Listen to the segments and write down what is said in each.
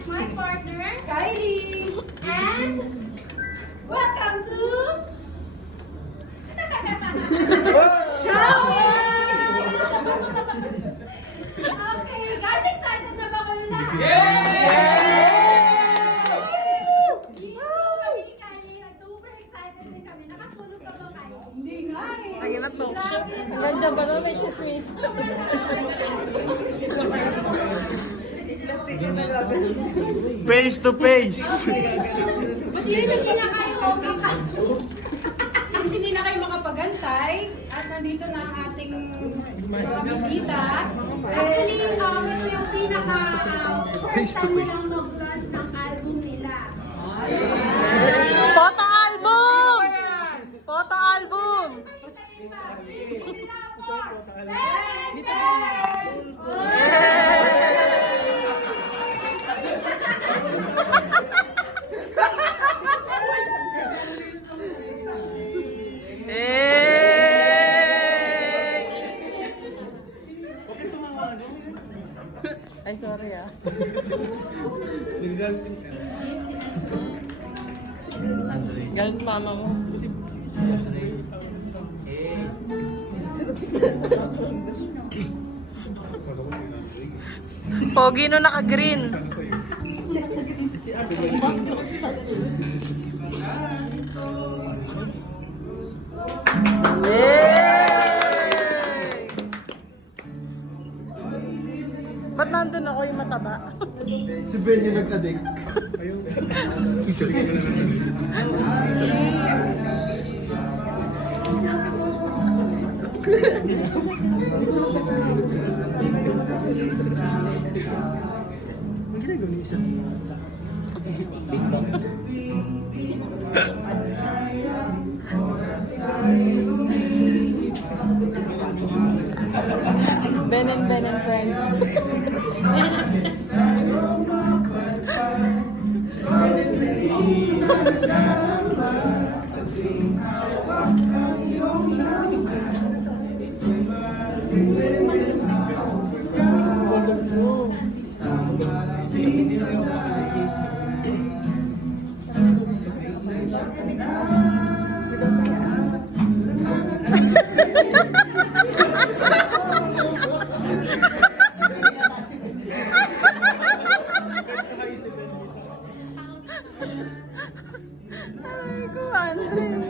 present my partner, Kylie. And welcome to Shawi! Okay, guys, excited na ba kayo lahat? Kami ni Kylie, super excited din kami. Nakatulog ka ba kayo? Hindi nga eh. Ayun na talk show. Nandiyan ba naman may chismis? Face to face. Since hindi na kayo makapagantay at nandito na ang ating mga bisita. Actually, ito yung pinaka first time nilang mag-launch ng album nila. Photo album! Photo album! Ay, sorry ah. Galit mama mo. Pogi no naka-green. Ba't nandun ako yung mataba? Si Ben yung nag-addict. Ang ginagawa niya isa. Big box. Ben and friends. Ay, ko, Andres.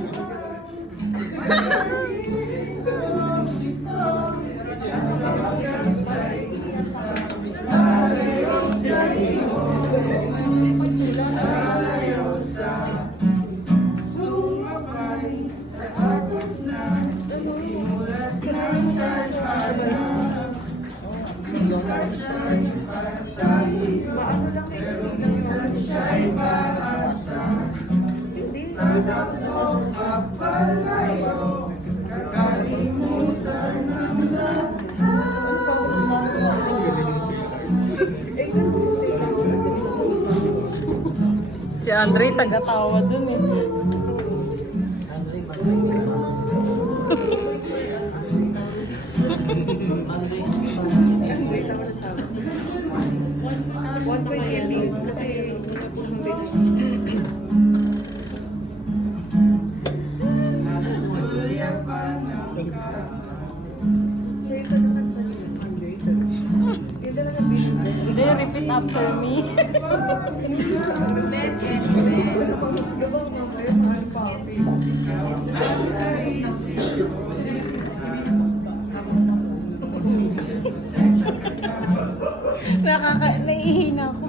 Si Andre taga-tawa dun eh. Hindi, repeat after me. Naiihina ako.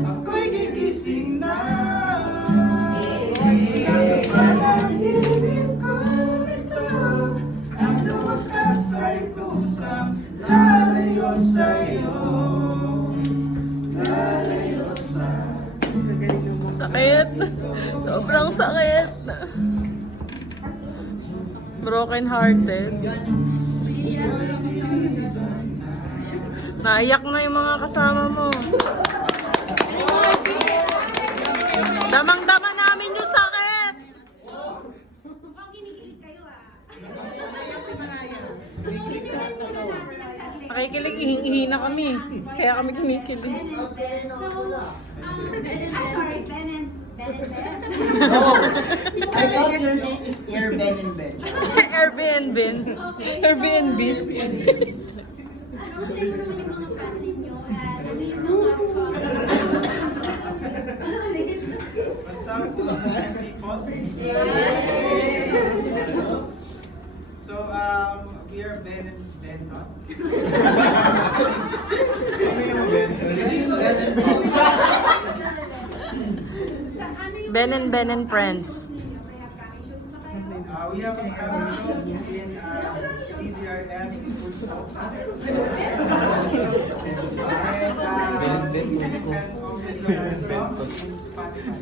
Ako'y gigising na. Ang sa wakas ay kusang lalayo sa'yo. Lalayo sa'yo. Sakit. Sobrang sakit. Broken hearted. Naiyak na yung mga kasama mo. Damang-dama namin yung sakit. Mukhang kinikilig kayo ah. So, iniwan muna natin ang saglit. Nakikilig, ihing-ihi na kami. Kaya kami kinikilig. So, I'm sorry, Ben and Ben. Oh, I thought your name is Air Ben and Ben. Airbnb. Okay, so, Airbnb. Kamusta yung naman yung mga fans ninyo? Ano yung mga What's up, people? So, we are Ben and Ben, huh? Ben and Friends. We have shows in TCRM, and you can also hear our songs in Spotify.